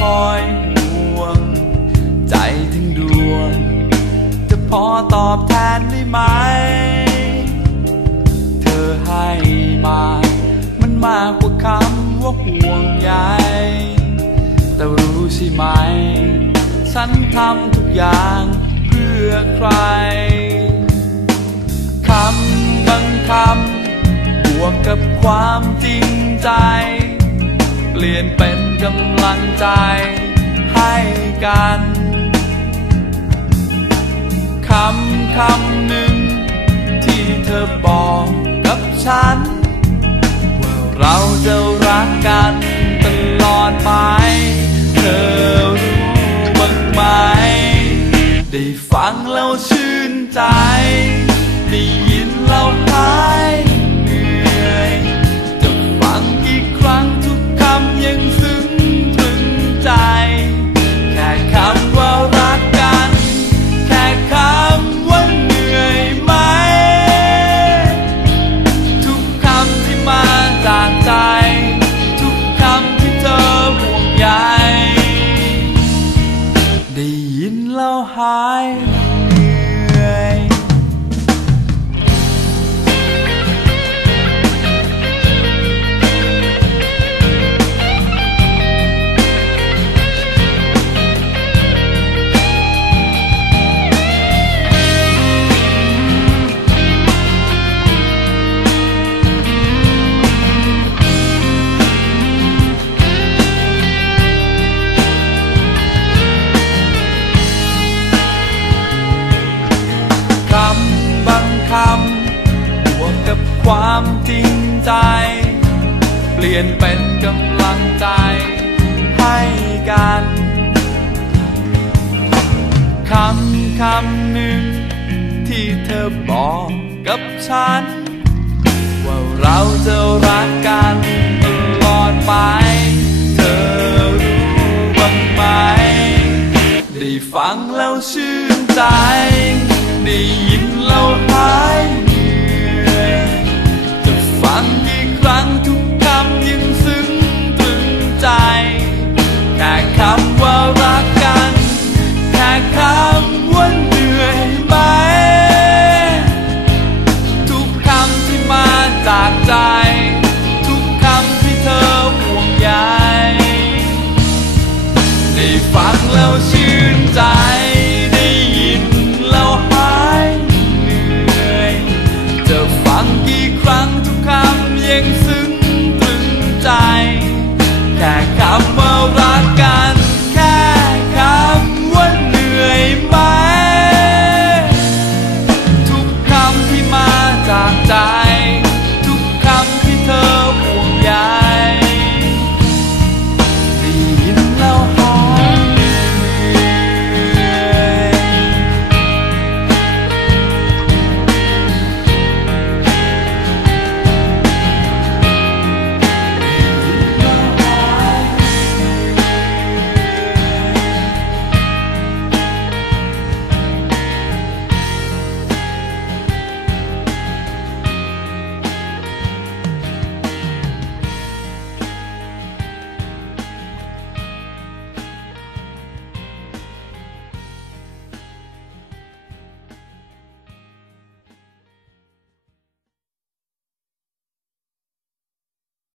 คอยห่วง ใจทั้งดวง จะพอตอบแทนได้ไหม เธอให้มา มันมากกว่าคำว่าห่วงใยแต่รู้ใช่ไหม ฉันทำทุกอย่างเพื่อใครคำบางคำบวกกับความจริงใจ ลี่ยนเป็นกำลังใจให้กันคำคำหนึ่งที่เธอบอกกับฉัน ว่าเราจะรักกันตลอดไป เธอรู้บ้างไหม ได้ฟังแล้วชื่นใจได้ ยินแล้วหาย คำบวกกับความจริงใจ เปลี่ยนเป็นกำลังใจให้กันคำคำหนึ่ง ที่เธอบอกกับฉัน ว่าเราจะรักกันตลอดไปเธอรู้บ้างไหมได้ฟังแล้วชื่นใจได้ แค่คำว่ารักกันแค่คำว่าเหนื่อยไหม ทุกคำที่มาจากใจ ทุกคำที่เธอห่วงใยได้ฟังแล้วชื่นใจได้ยินแล้วหายเหนื่อย จะฟังกี่ครั้งทุกคำยังซึ้งตรึงใจแค่คำ